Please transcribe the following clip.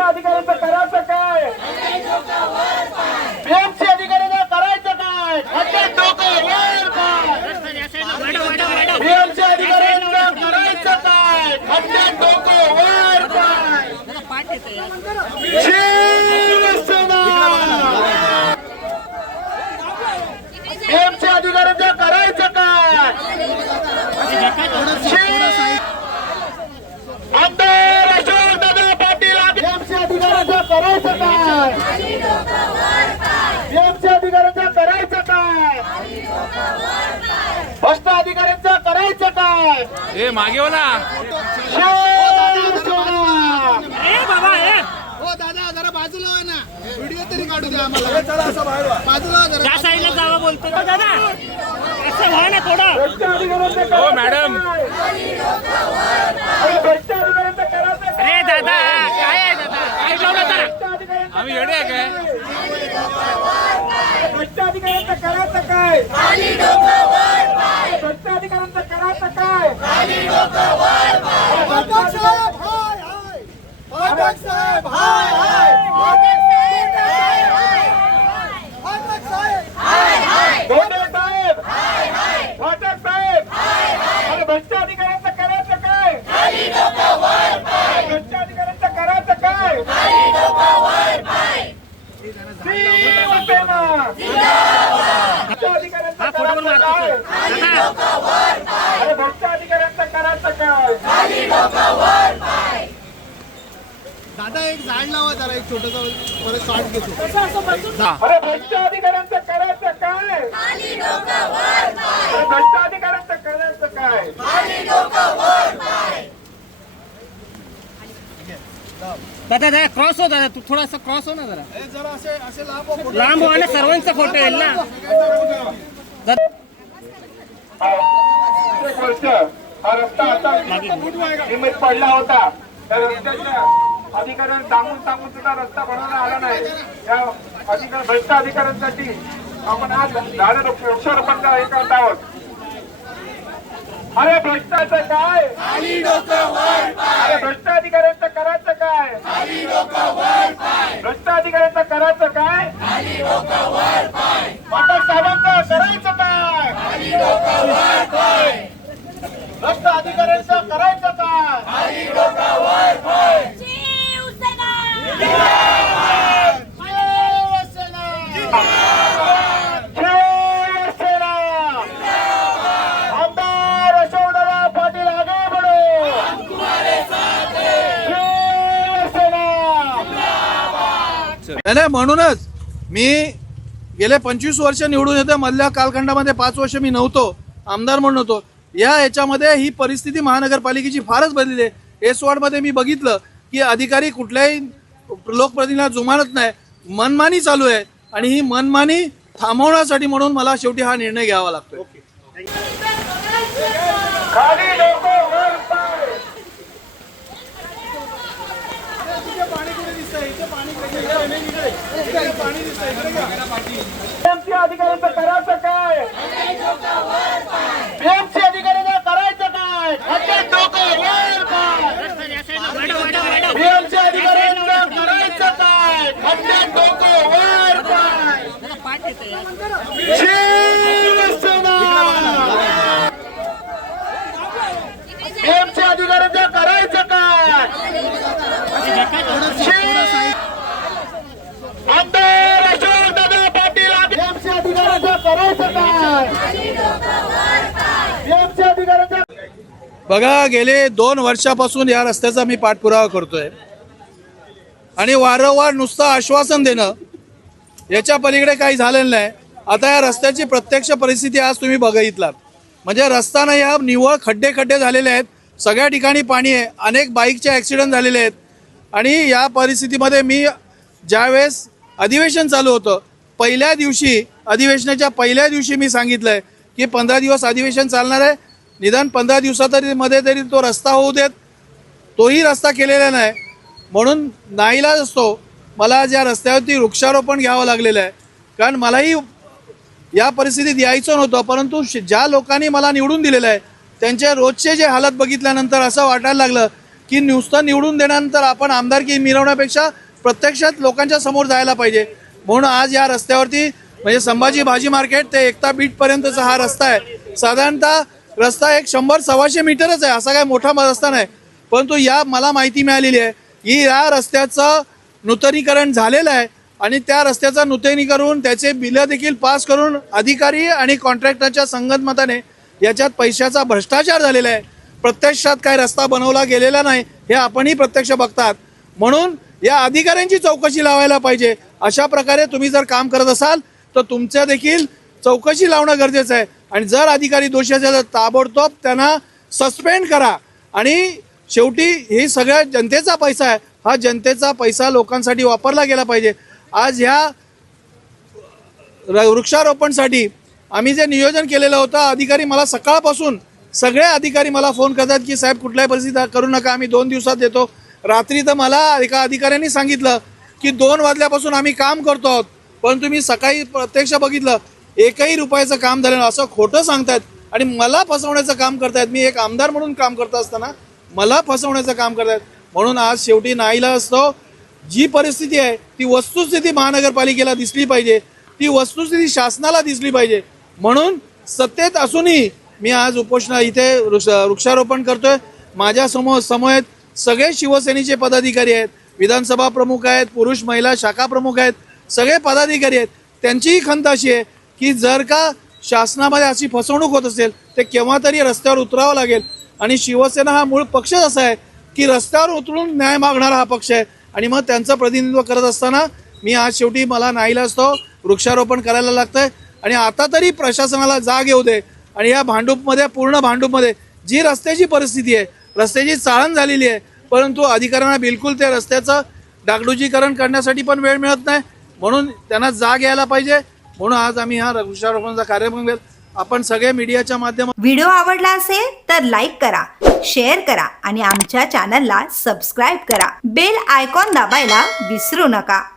अधिकाऱ्यांचं करायचं काय बीएमसी अधिकाऱ्यांना करायचं काय खड्ड्यात डोकं वर पाय बीएमसी अधिकाऱ्यांचं करायचं काय खड्ड्यात डोकं वर पाय शिवसेना बीएमसी अधिकाऱ्यांचं करायचं काय शिव- आमदार अशोकदादा पाटील बीएमसी अधिकाऱ्यांचं करायचं काय? बीएमसी अधिकाऱ्यांचं करायचं काय? भ्रष्ट अधिकाऱ्यांचं करायचं काय? ए मागे हो ना. शिवसेना हो दादा जरा बाजूला व्हा ना. व्हिडिओ तरी काढू द्या आम्हाला. चला असं बाहेर बाजूला व्हा जरा. त्या साईडला जावा बोलतो. दादा. असं व्हा ना थोडं. भ्रष्ट अधिकाऱ्यांचं करायचं हो, मॅडम. काय? अरे, भ्रष्ट अधिकाऱ्यांचं करायचं काय? अरे दादा काय आहे दादा काय लावलं तर भ्रष्ट अधिकाऱ्यांचं आम्ही येडे आहे काय? भ्रष्ट अधिकाऱ्यांचं करायचं काय? भ्रष्ट अधिकाऱ्यांचं करायचं काय पाठक साहेब हाय हाय पाठक साहेब हाय हाय पाठक साहेब धोंडे साहेब वाटक साहेब अरे भ्रष्ट अधिकाऱ्यांचं करायचं काय भ्रष्ट अधिकाऱ्यांचं करायचं काय शिवसेना भ्रष्ट अधिकाऱ्यांचं हा फोटो पण करायचं मारतो काय दादा एक झाड लावा जरा एक छोटस परत शॉर्ट घेतो. अरे भ्रष्ट अधिकाऱ्यांचं करायचं काय? अरे भ्रष्ट अधिकाऱ्यांचं करायचं काय? दादा दादा क्रॉस हो दादा तू थोडासा क्रॉस हो ना जरा. ए, जरा असे असे लांब हो ना सर्वांचा फोटो येईल ना. हा रस्ता आता पडला होता. अधिकाऱ्यांनी सांगून सांगून सुद्धा रस्ता बनवला आला नाही. त्या अधिकार भ्रष्ट अधिकाऱ्यांसाठी आपण आज झालं वृक्षारोपण हे करत आहोत. अरे भ्रष्टाचं काय? अरे भ्रष्ट अधिकाऱ्यांचं करायचं काय? भ्रष्ट अधिकाऱ्यांचं करायचं काय? पाठक साहेबांचं करायचं काय? भ्रष्ट अधिकाऱ्यांचं करायचं काय शिवसेना शिवसेना आमदार अशोकदादा पाटील आगे बढो शिवसेना नाही नाही म्हणूनच मी गेले पंचवीस वर्ष निवडून येतो मधल्या कालखंडामध्ये पाच वर्ष मी नव्हतो. आमदार म्हणून होतो. या याच्यामध्ये ही परिस्थिती महानगरपालिकेची फारच बदलली आहे. एस वॉर्डमध्ये मी बघितलं की अधिकारी कुठल्याही लोकप्रतिनिधीला जुमानत नाही. मनमानी चालू आहे. आणि ही मनमानी थांबवण्यासाठी म्हणून मला शेवटी हा निर्णय घ्यावा लागतो खाली डोकं वर पाय पाणी कुठे दिसतंय इथे पाणी कुठे दिसतंय? इकडे पाणी दिसतंय इकडे घ्या. बीएमसी अधिकाऱ्यांचं करायचं काय? बीएमसी अधिकाऱ्यांना करायचं काय? बीएमसी अधिकाऱ्यांना करायचं काय? खड्डे डोकं वर पाय शिवसेना बीएमसी अधिकाऱ्यांचं करायचं काय शिव- आमदार अशोकदादा पाटील बीएमसी अधिकाऱ्यांचं करायचं काय बीएमसी अधिकाऱ्यांचं बघा गेले दोन वर्षापासून या रस्त्याचा मी पाठपुरावा करतोय. आणि वारंवार नुसतं आश्वासन देणं याच्या पलीकडे काही झालेलं नाही. आता या रस्त्याची प्रत्यक्ष परिस्थिती आज तुम्ही बघितलात. म्हणजे रस्ता या निव्वळ खड्डे खड्डे झालेले आहेत. सगळ्या ठिकाणी पाणी आहे. अनेक बाईकचे ॲक्सिडेंट झालेले आहेत. आणि या परिस्थितीमध्ये मी ज्यावेळेस अधिवेशन चालू होतं पहिल्या दिवशी अधिवेशनाच्या पहिल्या दिवशी मी सांगितलं आहे की पंधरा दिवस अधिवेशन चालणार आहे. निदान पंधरा दिवसातरी मध्ये तरी तो रस्ता होऊ देत. तोही रस्ता केलेला नाही. म्हणून नाईलाज असतो. मला ज्या रस्त्यावरती वृक्षारोपण घ्यावं लागलेलं आहे. कारण मलाही या परिस्थितीत यायचं नव्हतं. परंतु श- ज्या लोकांनी मला निवडून दिलेलं आहे त्यांचे रोजचे जे हालत बघितल्यानंतर असं वाटायला लागलं की नुसतं निवडून देण्यानंतर आपण आमदारकी मिरवण्यापेक्षा प्रत्यक्षात लोकांच्या समोर जायला पाहिजे. म्हणून आज या रस्त्यावरती म्हणजे संभाजी भाजी मार्केट ते एकता बीटपर्यंतचा हा रस्ता आहे. साधारणतः रस्ता एक शंभर सव्वाशे मीटरच आहे असा काय मोठा रस्ता नाही. परंतु या मला माहिती मिळालेली आहे की या रस्त्याचं नूतनीकरण झालेलं आहे आणि त्या रस्त्याचं नूतनीकरण त्याचे बिलं देखील पास करून अधिकारी आणि कॉन्ट्रॅक्टरच्या संगतमताने याच्यात पैशाचा भ्रष्टाचार झालेला आहे. प्रत्यक्षात काय रस्ता बनवला गेलेला नाही हे आपणही प्रत्यक्ष बघतात. म्हणून या अधिकाऱ्यांची चौकशी लावायला पाहिजे. अशा प्रकारे तुम्ही जर काम करत असाल तर तुमच्या देखील चौकशी लावणं गरजेचं आहे. आणि जर अधिकारी दोषी असेल तर ताबडतोब त्यांना सस्पेंड करा आणि शेवटी हे सगळ्या जनतेचा पैसा आहे हा जनतेचा पैसा लोकांसाठी वापरला गेला पाहिजे. आज ह्या र- वृक्षारोपणसाठी आम्ही जे नियोजन केलेलं होतं अधिकारी मला सकाळपासून सगळे अधिकारी मला फोन करतात की साहेब कुठल्याही परिस्थितीत करू नका आम्ही दोन दिवसात देतो. रात्री तर मला एका अधिकाऱ्यांनी सांगितलं की दोन वाजल्यापासून आम्ही काम करतो आहोत परंतु मी सकाळी प्रत्यक्ष बघितलं एकही रुपयाचं काम झालं असं खोटं सांगतायत. आणि मला फसवण्याचं काम करतायत. मी एक आमदार म्हणून काम करत असताना मला फसवण्याचं काम करतायत. म्हणून आज शेवटी नाईला असतो. जी परिस्थिती आहे ती वस्तुस्थिती महानगरपालिकेला दिसली पाहिजे. ती वस्तुस्थिती शासनाला दिसली पाहिजे. म्हणून सत्तेत असूनही मी आज उपोषणा इथे वृक्षारोपण करतोय. माझ्यासमोर समोर सगळे शिवसेनेचे पदाधिकारी आहेत. विधानसभा प्रमुख आहेत पुरुष महिला शाखा प्रमुख आहेत. सगळे पदाधिकारी आहेत. त्यांचीही खंत अशी आहे. की जर का शासनामध्ये अशी फसवणूक होत असेल ते केव्हा तरी रस्त्यावर उतरावं लागेल. आणि शिवसेना हा मूळ पक्षच असा आहे की रस्त्यावर उतरून न्याय मागणारा हा पक्ष आहे. आणि मग त्यांचं प्रतिनिधित्व करत असताना मी आज शेवटी मला नाईला असतो वृक्षारोपण करायला लागतंय. आणि आता तरी प्रशासनाला जाग येऊ दे. आणि या भांडूपमध्ये पूर्ण भांडूपमध्ये जी रस्त्याची परिस्थिती आहे रस्त्याची चाळण झालेली आहे परंतु अधिकाऱ्यांना बिलकुल त्या रस्त्याचं डागडुजीकरण करण्यासाठी पण वेळ मिळत नाही. म्हणून त्यांना जाग यायला पाहिजे. म्हणून आज आम्ही हा वृक्षारोपणाचा कार्यक्रम घेत आपण सगळे मीडियाच्या माध्यमातून व्हिडिओ आवडला असेल तर लाईक करा शेअर करा आणि आमच्या चॅनलला सबस्क्राईब करा. बेल आयकॉन दाबायला विसरू नका.